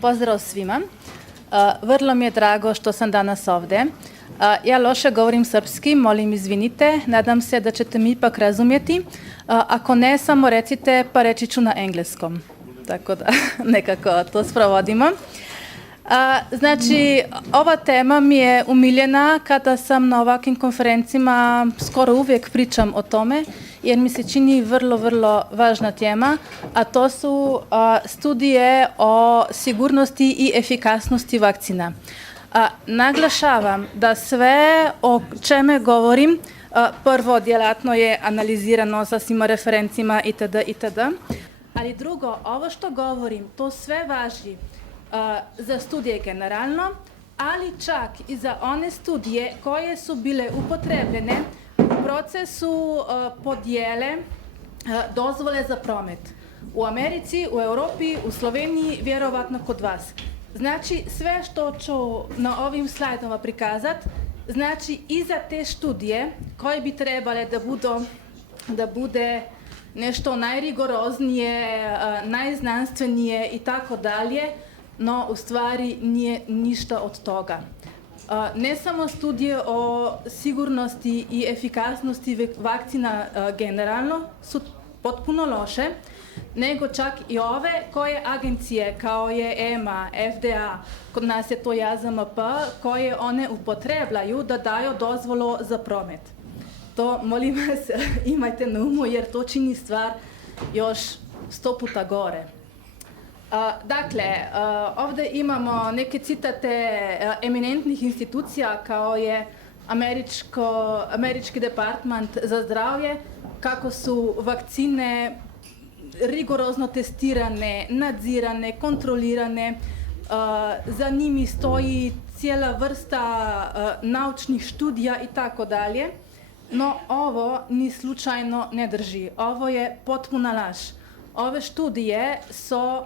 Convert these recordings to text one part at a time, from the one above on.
Pozdrav svima. Vrlo mi je drago što sam danas ovdje. Ja loše govorim srpski, molim izvinite. Nadam se da ćete mi ipak razumjeti. Ako ne, samo recite, pa reći ću na engleskom. Tako da nekako to sprovodimo. Znači, ova tema mi je umiljena kada sam na ovakvim konferencijama, skoro uvijek pričam o tome, jer mi se čini vrlo, vrlo važna tema, a to su studije o sigurnosti i efikasnosti vakcina. Naglašavam da sve o čeme govorim, prvo djelatno je analizirano sa svima referencima itd. Ali drugo, ovo što govorim, to sve važi za studije generalno, ali čak i za one studije koje su bile upotrebljene u procesu podjele dozvole za promet. U Americi, u Europi, u Sloveniji, vjerovatno kod vas. Znači, sve što ću na ovim slajdovima prikazati, znači i za te studije koje bi trebale da bude nešto najrigoroznije, najznanstvenije i tako dalje, no u stvari nije ništa od toga. Ne samo studije o sigurnosti i efikasnosti vakcina generalno su potpuno loše, nego čak i ove koje agencije kao je EMA, FDA, kod nas je to JAZMP, koje one upotrebljaju da daju dozvolu za promet. To, molim vas, imajte na umu jer to čini stvar još 100 puta gore. Dakle, ovdje imamo neke citate eminentnih institucija kao je Američki department za zdravlje, kako su vakcine rigorozno testirane, nadzirane, kontrolirane, za njimi stoji cijela vrsta naučnih studija i tako dalje, no ovo ni slučajno ne drži. Ovo je potpuna laž. Ove studije su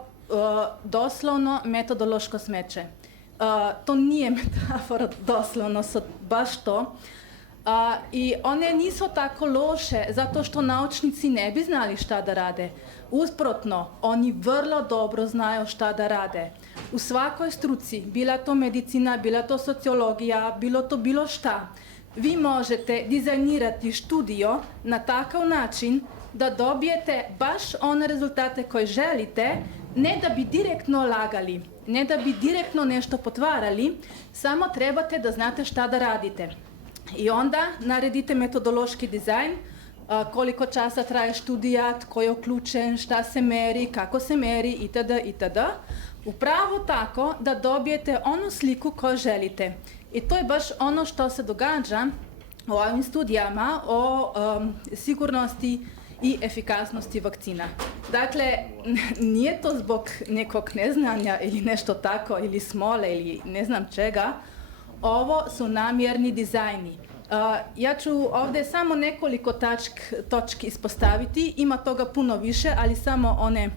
doslovno metodološko smeće. To nije metafora, doslovno su baš to. I one nisu tako loše zato što naučnici ne bi znali šta da rade. Usprotno, oni vrlo dobro znaju šta da rade. U svakoj struci, bila to medicina, bila to sociologija, bilo to bilo šta, vi možete dizajnirati studio na takav način da dobijete baš one rezultate koje želite, ne da bi direktno lagali, ne da bi direktno nešto potvarali, samo trebate da znate šta da radite. I onda naredite metodološki dizajn, koliko časa traje studija, tko je uključen, šta se meri, kako se meri itd. Upravo tako da dobijete onu sliku koju želite. I to je baš ono što se događa u ovim studijama o sigurnosti i efikasnosti vakcina. Dakle, nije to zbog nekog neznanja ili nešto tako, ili smole ili ne znam čega. Ovo su namjerni dizajni. Ja ću ovdje samo nekoliko točki ispostaviti, ima toga puno više, ali samo one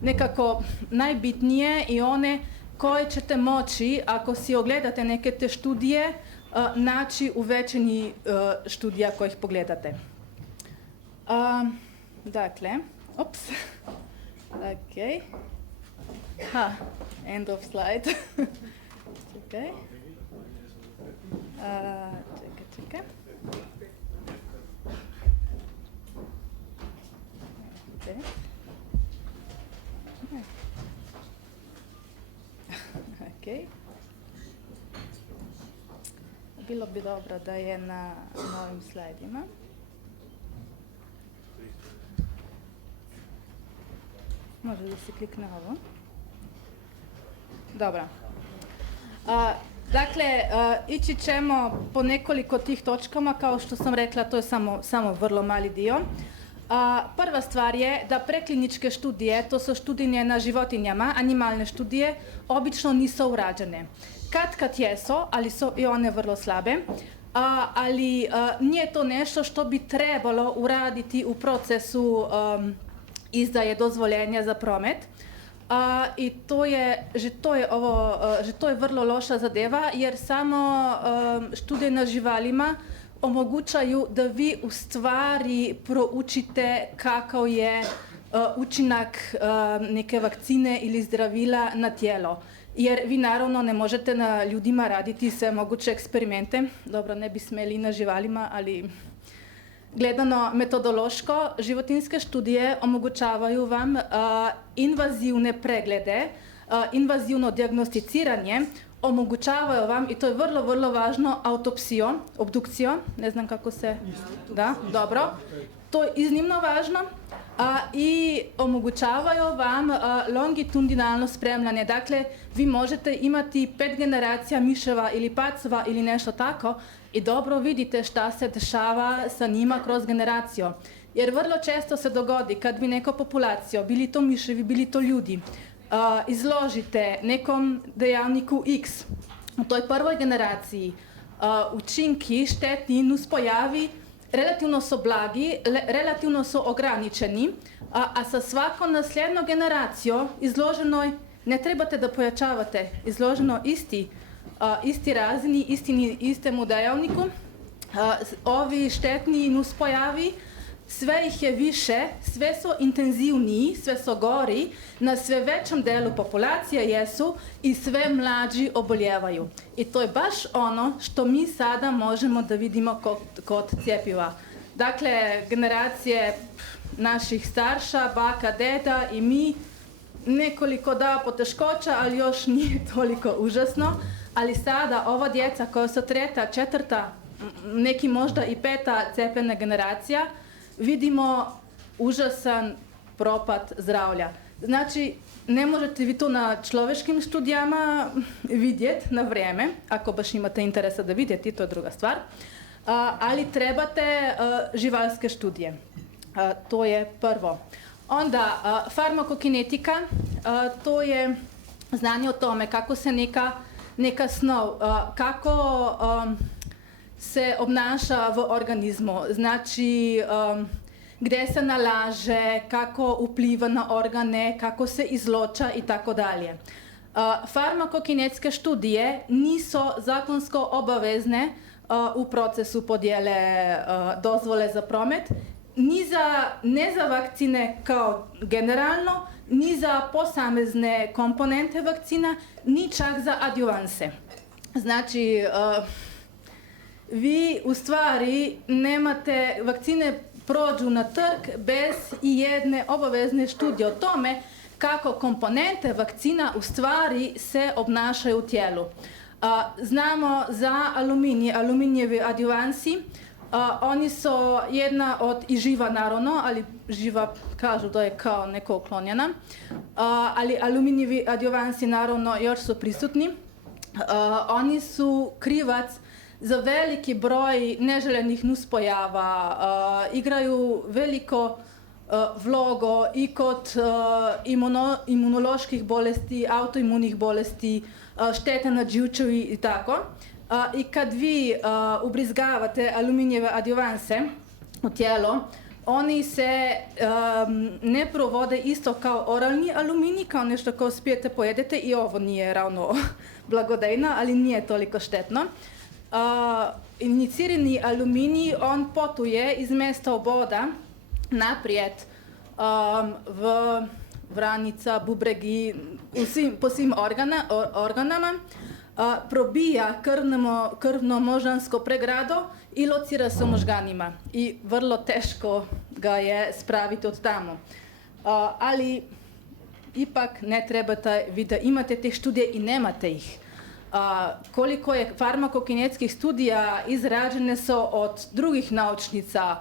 nekako najbitnije i one koje ćete moći, ako si ogledate neke te studije, naći u većini studija kojih pogledate. Dakle, end of slide. Čekaj. Čekaj. Okay. Bilo bi dobro da je na novim slajdima. Može da se klikne ovo. Dobro. Dakle, ići ćemo po nekoliko tih točkama, kao što sam rekla, to je samo vrlo mali dio. Prva stvar je da prekliničke studije, to su studije na životinjama, animalne studije, obično nisu urađene. Kad jesu, ali su i one vrlo slabe, ali nije to nešto što bi trebalo uraditi u procesu izdaje dozvoljenja za promet. I to je vrlo loša zadeva, jer samo študije na živalima omogućaju da vi u stvari proučite kakav je učinak neke vakcine ili zdravila na tijelo. Jer vi naravno ne možete na ljudima raditi sve moguće eksperimente, dobro ne bi smeli na živalima, ali gledano metodološko, životinjske študije omogućavaju vam invazivne preglede, invazivno dijagnosticiranje, omogućavaju vam, i to je vrlo, vrlo važno, obdukcijo, ne znam kako se, da, dobro, to je iznimno važno, i omogućavaju vam longitudinalno spremljanje. Dakle, vi možete imati 5 generacija miševa ili pacova ili nešto tako i dobro vidite šta se dešava sa njima kroz generaciju. Jer vrlo često se dogodi kad vi neko populaciju, bili to miševi, bili to ljudi, izložite nekom dejavniku X, u toj prvoj generaciji učinki, štetni nuspojavi relativno su blagi, relativno su ograničeni, a sa svakom nasljednom generacijom izloženoj ne trebate da pojačavate, izloženo isti razini, istemu dejavniku, ovi štetni nuspojavi, sve ih je više, sve su intenzivniji, sve su gori, na sve većem delu populacije jesu i sve mlađi oboljevaju. I to je baš ono što mi sada možemo da vidimo kod cjepiva. Dakle, generacije naših starša, baka, deda i mi, nekoliko da poteškoća, ali još nije toliko užasno. Ali sada ova djeca koja su treta, četvrta, neki možda i peta cepljena generacija, vidimo užasan propad zdravlja. Znači, ne možete vi to na človeškim študijama vidjeti na vrijeme, ako baš imate interesa da vidjeti, to je druga stvar, ali trebate živalske študije. To je prvo. Onda, farmakokinetika, to je znanje o tome kako se neka snov, kako se obnaša v organizmu, znači gdje se nalaže, kako vpliva na organe, kako se izloča i tako dalje. Farmakokinetske študije nisu zakonsko obavezne u procesu podjele dozvole za promet, ne za vakcine kao generalno, ni za posamezne komponente vakcina, ni čak za adjuvanse. Znači, vi u stvari nemate, vakcine prođu na trg bez i jedne obavezne studije o tome kako komponente vakcina u stvari se obnašaju u tijelu. Znamo za aluminijevi adjuvansi, oni su jedna od, i živa naravno, ali živa kažu da je kao neko uklonjena, ali aluminijevi adjuvansi naravno još su prisutni. Oni su krivac za veliki broj neželjenih nuspojava, igraju veliko vlogo i kod imunoloških bolesti, autoimunih bolesti, štete na živčevi i tako. I kad vi ubrizgavate aluminijeve adjuvanse u tijelo, oni se ne provode isto kao oralni aluminij, kao nešto kao spijete, pojedete, i ovo nije ravno blagodejno, ali nije toliko štetno. Injicirani aluminij, on potuje iz mesta oboda naprijed v vranica, bubregi, po svim organama, probija krvno-možgansko pregrado i locira se u možganima. I vrlo teško ga je spraviti od tamo. Ali ipak ne trebate vi da imate te študije i nemate ih. Koliko je farmakokinetskih studija izrađene su od drugih naučnica,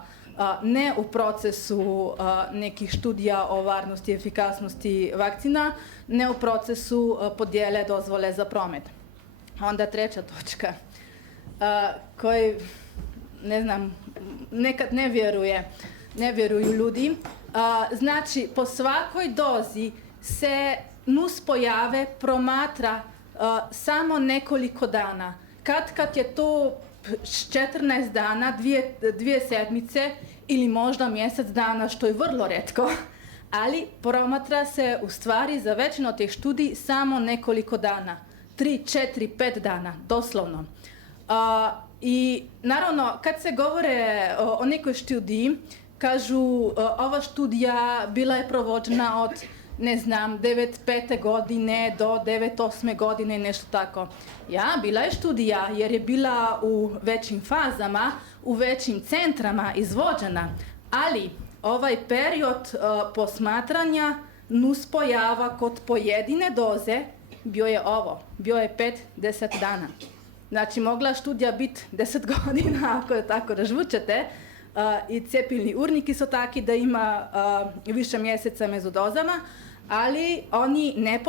ne u procesu nekih študija o varnosti i efikasnosti vakcina, ne u procesu podjele dozvole za promet. Onda treća točka, koji, ne znam, nekad ne vjeruju ljudi. Znači, po svakoj dozi se nuspojave promatra samo nekoliko dana. Kad je to 14 dana, dvije sedmice ili možda mjesec dana, što je vrlo retko, ali promatra se u stvari za većinu tih študij samo nekoliko dana. 3, 4, 5 dana, doslovno. I naravno, kad se govore o nekoj študiji, kažu ova študija bila je provođena od, ne znam, 9.5. godine do 9.8. godine, nešto tako. Ja, bila je študija jer je bila u većim fazama, u većim centrama izvođena, ali ovaj period posmatranja nuspojava kod pojedine doze bio je 5-10 dana. Znači, mogla študija biti 10 godina, ako je tako razvučete, i cepilni urniki su taki da ima više mjeseca među dozama, ali oni ne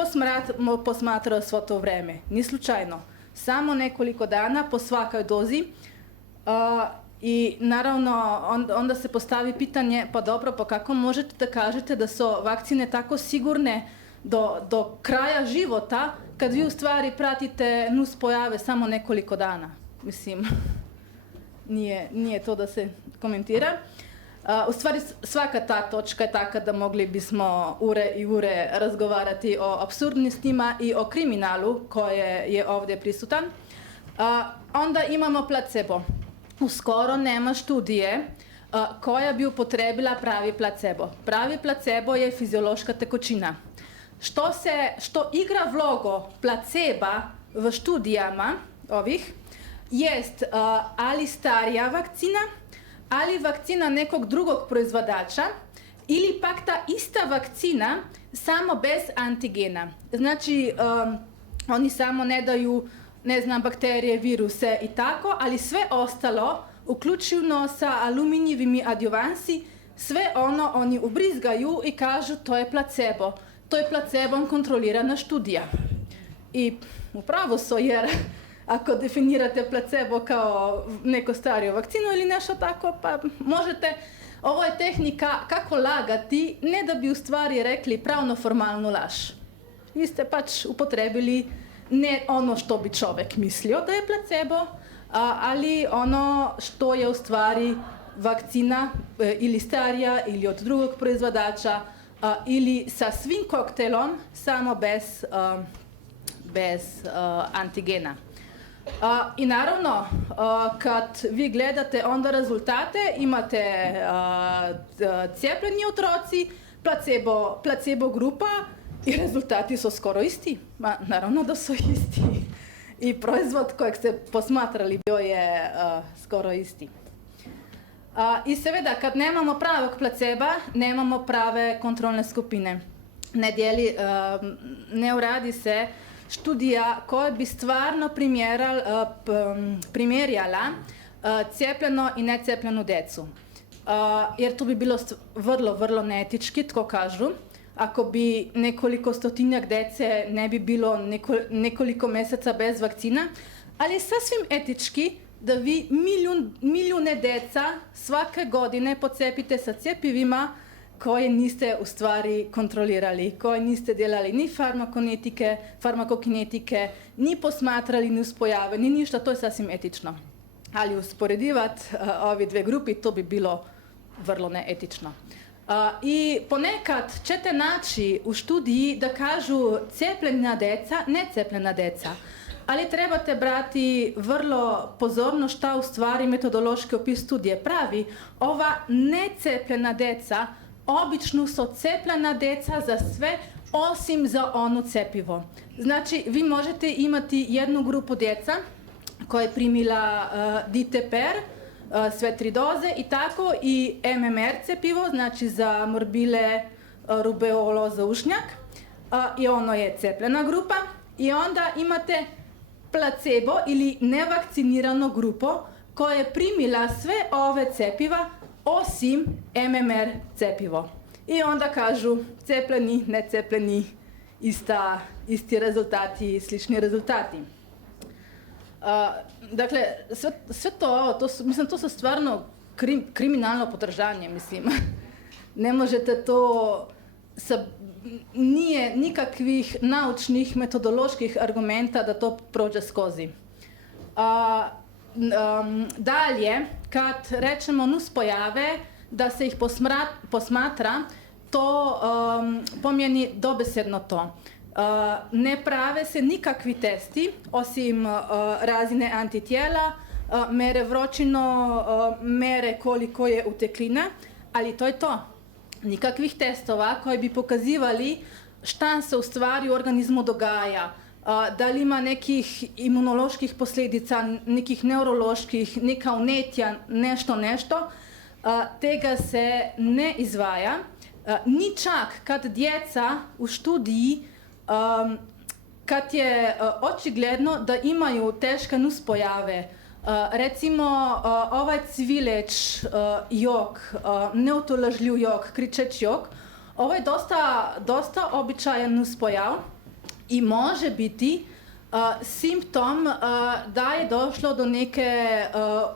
posmatraju svo to vreme, ni slučajno. Samo nekoliko dana po svakoj dozi i naravno onda se postavi pitanje, pa dobro, pa kako možete da kažete da su vakcine tako sigurne do kraja života, kad vi u stvari pratite nuspojave samo nekoliko dana? Mislim, nije to da se komentira. U stvari, svaka ta točka je taka da mogli bismo ure i ure razgovarati o apsurdnostima i o kriminalu koje je ovdje prisutan. Onda imamo placebo. Uskoro nema študije koja bi upotrebila pravi placebo. Pravi placebo je fiziološka tekočina. Što igra vlogo placeba v študijama ovih, jest ali starija vakcina, ali vakcina nekog drugog proizvodača, ili pak ta ista vakcina samo bez antigena. Znači, oni samo ne daju, ne znam, bakterije, viruse i tako, ali sve ostalo, uključujući sa aluminijevimi adjuvansi, sve ono oni ubrizgaju i kažu to je placebo. To je placebom kontrolirana študija. I upravo su, jer ako definirate placebo kao neko stariju vakcinu ili nešto tako, pa možete, ovo je tehnika kako lagati, ne da bi u stvari rekli pravno formalnu laž. Vi ste pač upotrebili ne ono što bi čovjek mislio da je placebo, ali ono što je u stvari vakcina ili starija ili od drugog proizvodača ili sa svim koktelom, samo bez antigena. I naravno, kad vi gledate onda rezultate, imate cijepljeni otroci, placebo grupa i rezultati su skoro isti. Naravno da su isti. I proizvod kojeg ste posmatrali bio je skoro isti. I seveda, kad nemamo pravog placeba, nemamo prave kontrolne skupine. Ne uradi se študija koja bi stvarno primjerjala cijepljeno i necijepljenu decu. Jer to bi bilo vrlo neetički, tko kažu. Ako bi nekoliko stotinjak dece ne bi bilo nekoliko mjeseca bez vakcina, ali je sasvim etički da vi milijune deca svake godine pocepite sa cjepivima koje niste u stvari kontrolirali, koje niste delali ni farmakokinetike, ni posmatrali nuspojave, ni ništa, to je sasvim etično. Ali usporedivati ovi dve grupi, to bi bilo vrlo neetično. I ponekad ćete naći u študiji da kažu cijepljena deca, necijepljena deca. Ali trebate brati vrlo pozorno šta u stvari metodološki opis studije pravi. Ova necijepljena deca obično su cijepljena deca za sve osim za ono cepivo. Znači, vi možete imati jednu grupu djeca koja je primila DTPR, sve 3 doze i tako, i MMR cepivo, znači za morbile, rubeolo, za ušnjak, i ono je cijepljena grupa. I onda imate placebo ili nevakciniranu grupu koja je primila sve ove cepiva osim MMR cepivo. I onda kažu cepljeni, necepljeni, isti rezultati, slični rezultati. Dakle, sve to su stvarno kriminalno podržanje, mislim. Ne možete to nije nikakvih naučnih, metodoloških argumenta da to prođe skozi. Dalje, kad rečemo nuspojave, da se ih posmatra, to pomijeni dobesedno to. Ne prave se nikakvi testi, osim razine antitijela, mere vročino, mere koliko je uteklina, ali to je to. Nikakvih testova koji bi pokazivali šta se u stvari u organizmu dogaja, da li ima nekih imunoloških posljedica, nekih neuroloških, neka vnetja, nešto, tega se ne izvaja. Ni čak kad djeca u študiji, kad je očigledno da imaju teške nuspojave, recimo ovaj cvileć jok, neutolažljiv jok, kričeč jok, ovo je dosta običajan nuspojav i može biti simptom da je došlo do neke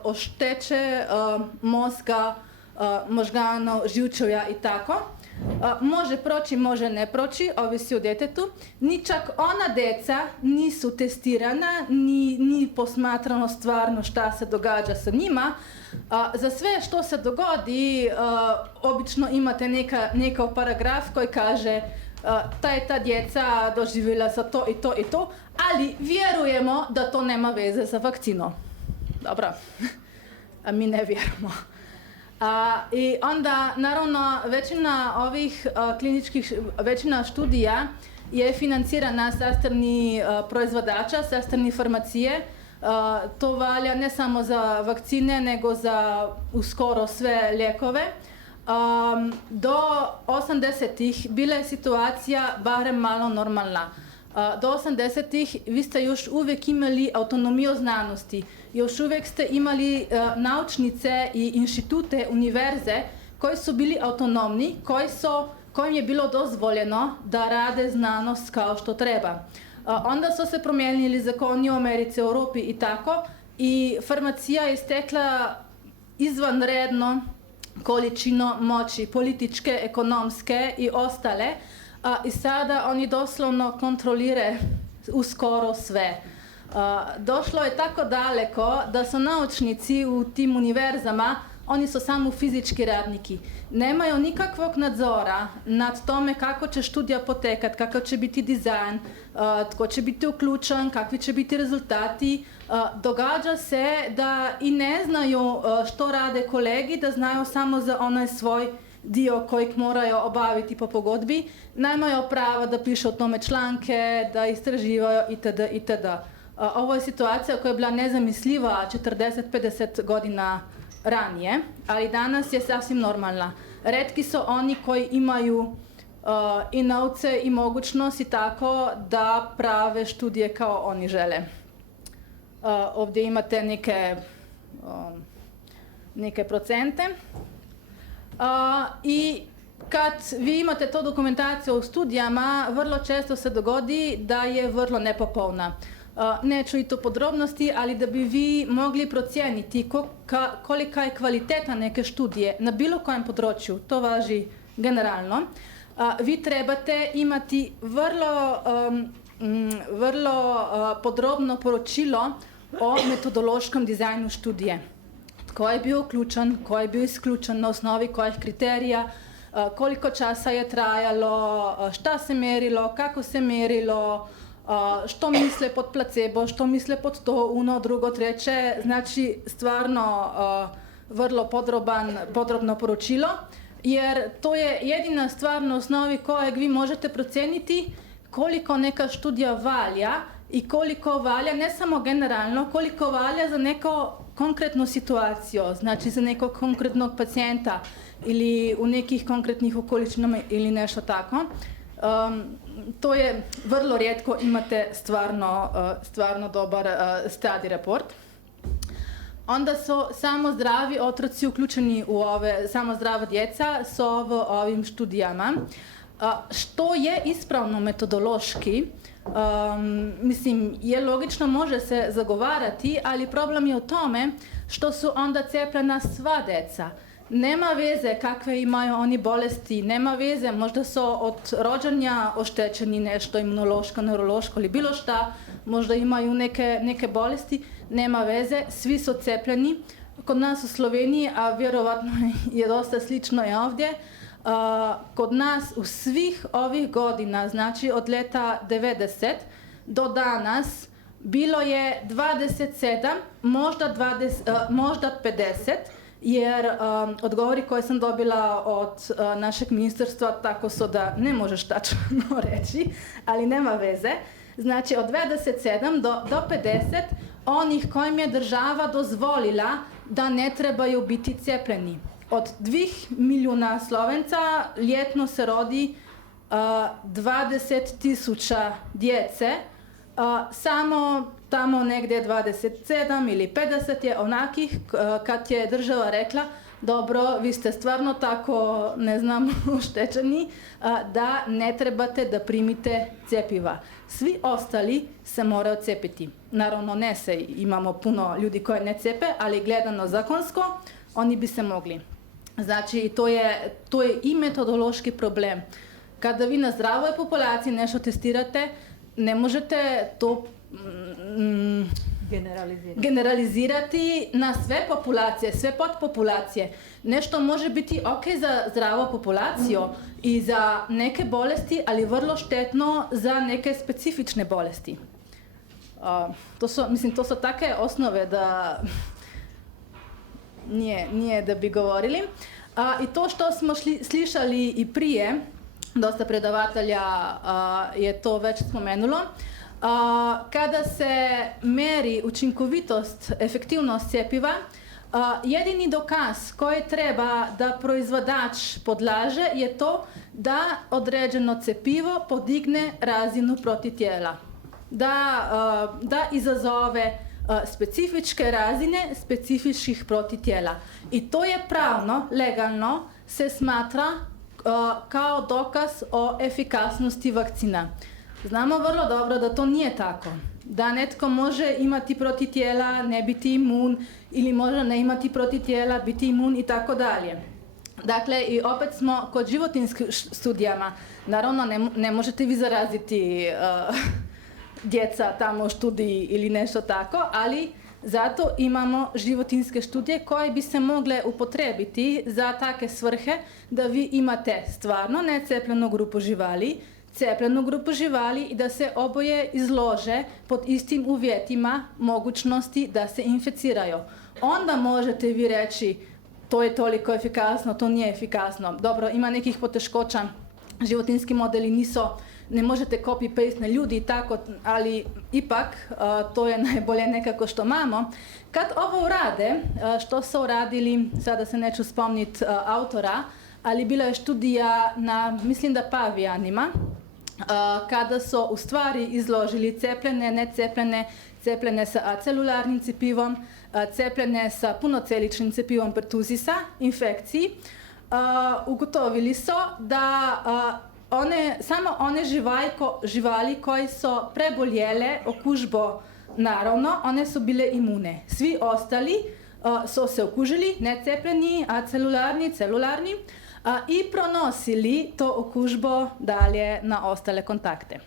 ošteće mozga, možganov, živčevja i tako. Može proći, može ne proći, ovisi o djetetu. Ni čak ona djeca nisu testirana, ni posmatrano stvarno šta se događa sa njima. Za sve što se dogodi, obično imate neka paragraf koji kaže ta djeca doživjela sa to i to, ali vjerujemo da to nema veze sa vakcinom. Dobro, a mi ne vjerujemo. I onda, naravno, većina študija je financirana sa strani proizvodača, sa strani farmacije. To valja ne samo za vakcine, nego za uskoro sve lijekove. Do 80-ih bila je situacija barem malo normalna. Do 80-ih vi ste još uvijek imali autonomiju znanosti. Još uvijek ste imali naučnice i inštitute, univerze koji su bili autonomni, kojim je bilo dozvoljeno da rade znanost kao što treba. Onda su se promijenili zakoni u Americi, Europi i tako, i farmacija je stekla izvanredno količinu moći, političke, ekonomske i ostale, i sada oni doslovno kontroliraju uskoro sve. Došlo je tako daleko da su naučnici u tim univerzama, oni su samo fizički radniki. Nemaju nikakvog nadzora nad tome kako će studija potekat, kakav će biti dizajn, tko će biti uključen, kakvi će biti rezultati. Događa se da i ne znaju što rade kolegi, da znaju samo za onaj svoj dio kojeg moraju obaviti po pogodbi. Nemaju prava da pišu o tome članke, da istraživaju itd. Ovo je situacija koja je bila nezamisliva 40-50 godina ranije, ali danas je sasvim normalna. Retki su oni koji imaju i novce i mogućnost i tako da prave študije kao oni žele. Ovdje imate neke procente. I kad vi imate to dokumentaciju u studijama, vrlo često se dogodi da je vrlo nepopolna. Neću i to podrobnosti, ali da bi vi mogli procijeniti kolika je kvaliteta neke študije na bilo kojem području, to važi generalno, vi trebate imati vrlo podrobno poročilo o metodološkom dizajnu študije. Tko je bio uključen, tko je bio isključen, na osnovi kojih kriterija, koliko časa je trajalo, šta se merilo, kako se merilo, što misle pod placebo, što misle pod to, uno, drugo, treće. Znači, stvarno vrlo podrobno poročilo, jer to je jedina stvar na osnovi kojeg vi možete procijeniti koliko neka študija valja i koliko valja, ne samo generalno, koliko valja za neko konkretnu situaciju, znači za nekog konkretnog pacijenta ili u nekih konkretnih okoličinama ili nešto tako. To je vrlo rijetko imate stvarno dobar study report. Onda su samo zdravi otroci uključeni u samo zdrava djeca su u ovim študijama. Što je ispravno metodološki, je logično, može se zagovarati, ali problem je u tome što su onda cijepljena sva djeca. Nema veze kakve imaju oni bolesti, nema veze, možda su od rođenja oštećeni nešto imunološko, neurološko ili bilo šta, možda imaju neke bolesti, nema veze, svi su cijepljeni. Kod nas u Sloveniji, a vjerovatno je dosta slično i ovdje, kod nas u svih ovih godina, znači od leta 90 do danas, bilo je 27, možda 50 jer odgovori koje sam dobila od našeg ministarstva tako su da ne možeš tačno reći, ali nema veze. Znači od 27 do 50 onih kojim je država dozvolila da ne trebaju biti cijepljeni. Od 2 milijuna Slovenca ljetno se rodi 20.000 djece, samo tamo negdje 27 ili 50 je onakih kad je država rekla dobro, vi ste stvarno tako, ne znam, oštećeni da ne trebate da primite cjepiva. Svi ostali se moraju cijepiti. Naravno ne se, imamo puno ljudi koji ne cijepe, ali gledano zakonsko, oni bi se mogli. Znači, to je i metodološki problem. Kada vi na zdravoj populaciji nešto testirate, ne možete to generalizirati na sve populacije, sve podpopulacije. Nešto može biti ok za zdravu populaciju i za neke bolesti, ali vrlo štetno za neke specifične bolesti. To su take osnove da nije da bi govorili. I to što smo slišali i prije, dosta predavatelja je to već spomenulo, kada se meri učinkovitost, efektivnost cjepiva, jedini dokaz koji treba da proizvodač podlaže je to da određeno cjepivo podigne razinu protitijela, da izazove specifičke razine specifičnih protitijela. I to je pravno, legalno se smatra kao dokaz o efikasnosti vakcina. Znamo vrlo dobro da to nije tako. Da netko može imati protitijela, ne biti imun, ili može ne imati protitijela, biti imun i tako dalje. Dakle, i opet smo kod životinjskih studijama. Naravno, ne možete vi zaraziti djeca tamo u studiji ili nešto tako, ali zato imamo životinjske studije koje bi se mogle upotrebiti za take svrhe da vi imate stvarno necepljenu grupu živali, cepljenu grupu živali i da se oboje izlože pod istim uvjetima mogućnosti da se inficiraju. Onda možete vi reći to je toliko efikasno, to nije efikasno. Dobro, ima nekih poteškoća, životinjski modeli ne možete copy-paste na ljudi i tako, ali ipak to je najbolje nekako što imamo. Kad ovo urade, što su uradili, sada se neću spomniti autora, ali bila je studija na, mislim da pavijanima, kada su u stvari izložili cepljene, necepljene, cepljene sa acelularnim cepivom, cepljene sa punoceličnim cepivom pertusisa, infekciji, ugotovili su da samo one živali koji su preboljele okužbo, naravno, one su bile imune. Svi ostali su se okužili, necepljeni, acelularni, celularni, i pronosili to okužbo dalje na ostale kontakte.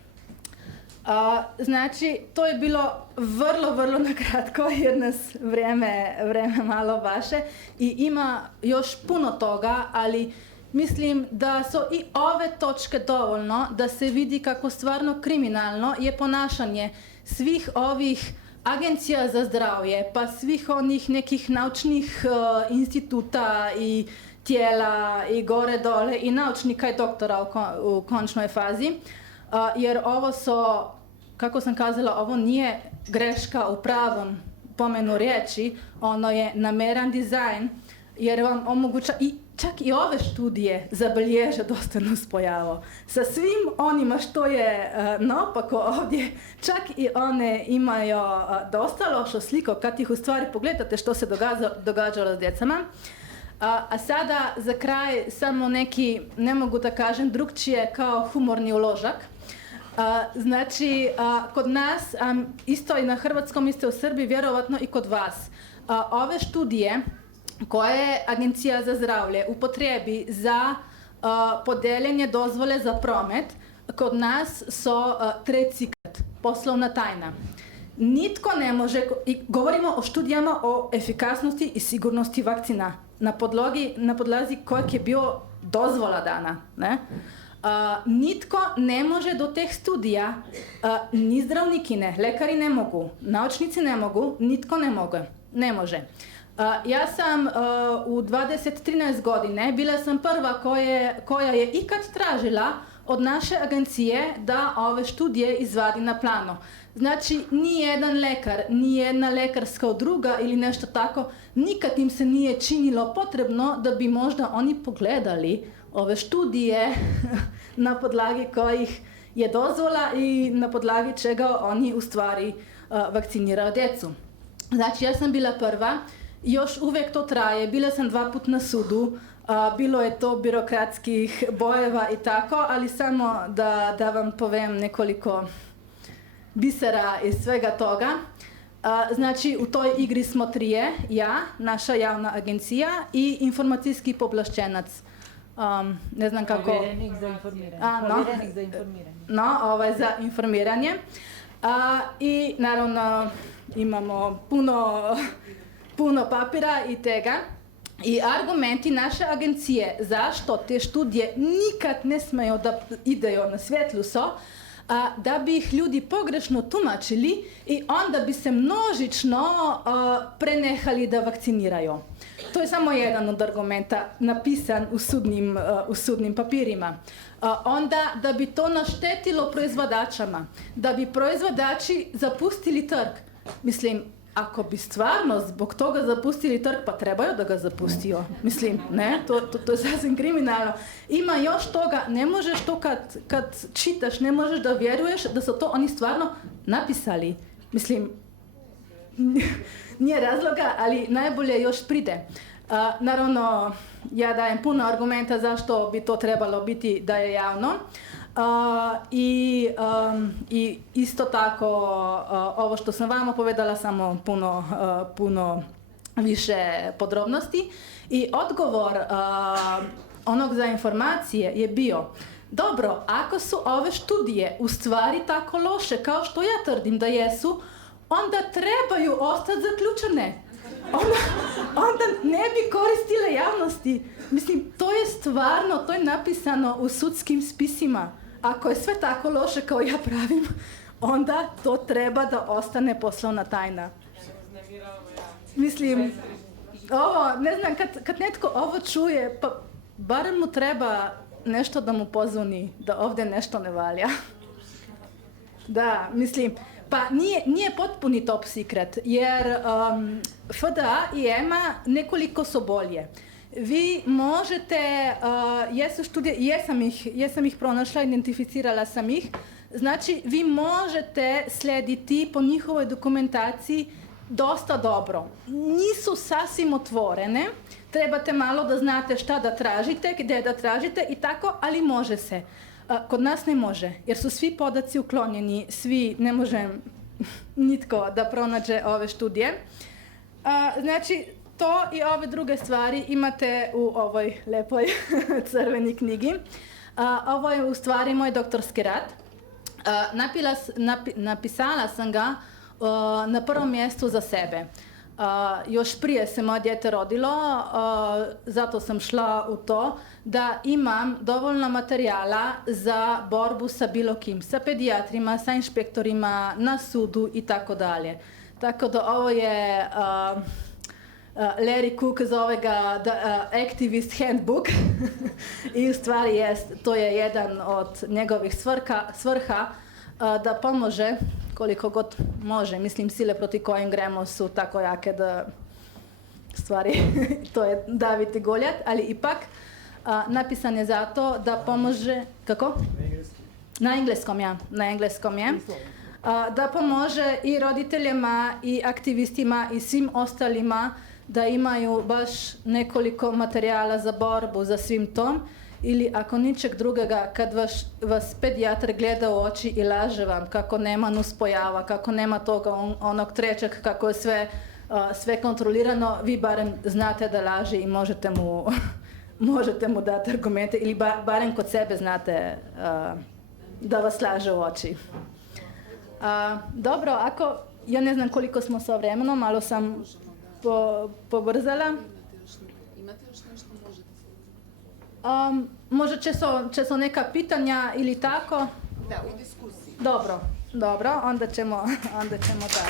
Znači, to je bilo vrlo, vrlo nakratko jer nas vrijeme malo vaše i ima još puno toga, ali mislim da su i ove točke dovoljno da se vidi kako stvarno kriminalno je ponašanje svih ovih agencija za zdravlje, pa svih onih nekih naučnih instituta i tijela i gore dole i naučnika i doktora u končnoj fazi, jer ovo su, kako sam kazala, ovo nije greška u pravom pomenu riječi, ono je nameran dizajn, jer vam omoguća i čak i ove studije zabilježe dosta nuspojava. Sa svim onima što je naopako ovdje, čak i one imaju dosta lošu sliku kad ih u stvari pogledate što se događalo s djecama. A sada za kraj samo neki, ne mogu da kažem drugčije, kao humorni uložak. Znači, kod nas, isto i na hrvatskom, isto u Srbiji, vjerovatno i kod vas, ove studije koje Agencija za zdravlje upotrebi za podeljenje dozvole za promet, kod nas su trade secret, poslovna tajna. Nitko ne može, i govorimo o studijama o efikasnosti i sigurnosti vakcina, na podlazi kojeg je bio dozvola dana. Ne? Nitko ne može do teh studija, ni zdravniki ne, lekari ne mogu, naučnici ne mogu, nitko ne može. Ja sam u 20-13 godine bila sam prva koja je ikad tražila od naše agencije da ove študije izvadi na plano. Znači, nijedan lekar, nijedna lekarska udruga ili nešto tako, nikad im se nije činilo potrebno da bi možda oni pogledali ove študije na podlagi kojih je dozvola i na podlagi čega oni u stvari vakciniraju djecu. Znači, ja sam bila prva, još uvijek to traje, bila sam 2 puta na sudu, bilo je to birokratskih bojeva i tako, ali samo da vam povem nekoliko bisera iz svega toga. Znači, u toj igri smo trije, ja, naša javna agencija i informacijski povlašćenac. Ne znam kako... Povjerenik za informiranje. Povjerenik za informiranje. Za informiranje. I naravno imamo puno papira i tega. I argumenti naše agencije zašto te študije nikad ne smeju da ideju na svjetlu da bi ih ljudi pogrešno tumačili i onda bi se množično prenehali da vakciniraju. To je samo jedan od argumenta napisan u sudnim papirima. Onda da bi to naštetilo proizvodačama, da bi proizvodači zapustili trg. Mislim, ako bi stvarno zbog toga zapustili trg, pa trebaju da ga zapustio. Mislim, ne, to je sasvim kriminalno. Ima još toga, ne možeš to kad čitaš, ne možeš da vjeruješ da su to oni stvarno napisali. Mislim, nije razloga, ali najbolje još pride. Naravno, ja dajem puno argumenta zašto bi to trebalo biti da je javno. I isto tako ovo što sam vama povedala, samo puno više podrobnosti. I odgovor onog za informacije je bio: dobro, ako su ove študije u stvari tako loše kao što ja tvrdim da jesu, onda trebaju ostati zaključene. Onda ne bi koristile javnosti. Mislim, to je stvarno, to je napisano u sudskim spisima. Ako je sve tako loše kao ja pravim, onda to treba da ostane poslovna tajna. Mislim, ne znam, kad netko ovo čuje, pa barem mu treba nešto da mu pozvoni, da ovdje nešto ne valja. Da, mislim, pa nije potpuni top secret, jer FDA i EMA nekoliko su bolje. Vi možete, jesu studije, jesam ih pronašla, identificirala sam ih, znači vi možete slediti po njihovoj dokumentaciji dosta dobro. Nisu sasvim otvorene, trebate malo da znate šta da tražite, gdje da tražite i tako, ali može se. Kod nas ne može, jer su svi podaci uklonjeni, ne može nitko da pronađe ove študije. Znači, to i ove druge stvari imate u ovoj lepoj crveni knjigi. Ovo je u stvari moj doktorski rad. Napisala sam ga na prvom mjestu za sebe. Još prije se moje dijete rodilo, zato sam šla u to da imam dovoljno materijala za borbu sa bilo kim, sa pedijatrima, sa inšpektorima, na sudu i tako dalje. Tako da ovo je Larry Cook zove ga The Activist Handbook i u stvari to je jedan od njegovih svrha da pomože koliko god može. Mislim, sile protiv kojim gremo su tako jake da stvari to je David i Goljat, ali ipak napisan je zato da pomože, kako? Na engleskom je. Da pomože i roditeljima i aktivistima i svim ostalima da imaju baš nekoliko materijala za borbu za svim tom, ili ako ničeg drugega, kad vas pedijatar gleda u oči i laže vam kako nema nuspojava, kako nema toga onog trećeg, kako je sve kontrolirano, vi barem znate da laže i možete mu dati argumente ili barem kod sebe znate da vas laže u oči. Dobro, ja ne znam koliko smo sa vremenom, malo sam pobrzala. Imate još nešto možete se Možda će so neka pitanja ili tako? Da, u diskusiji. Dobro, onda ćemo tako.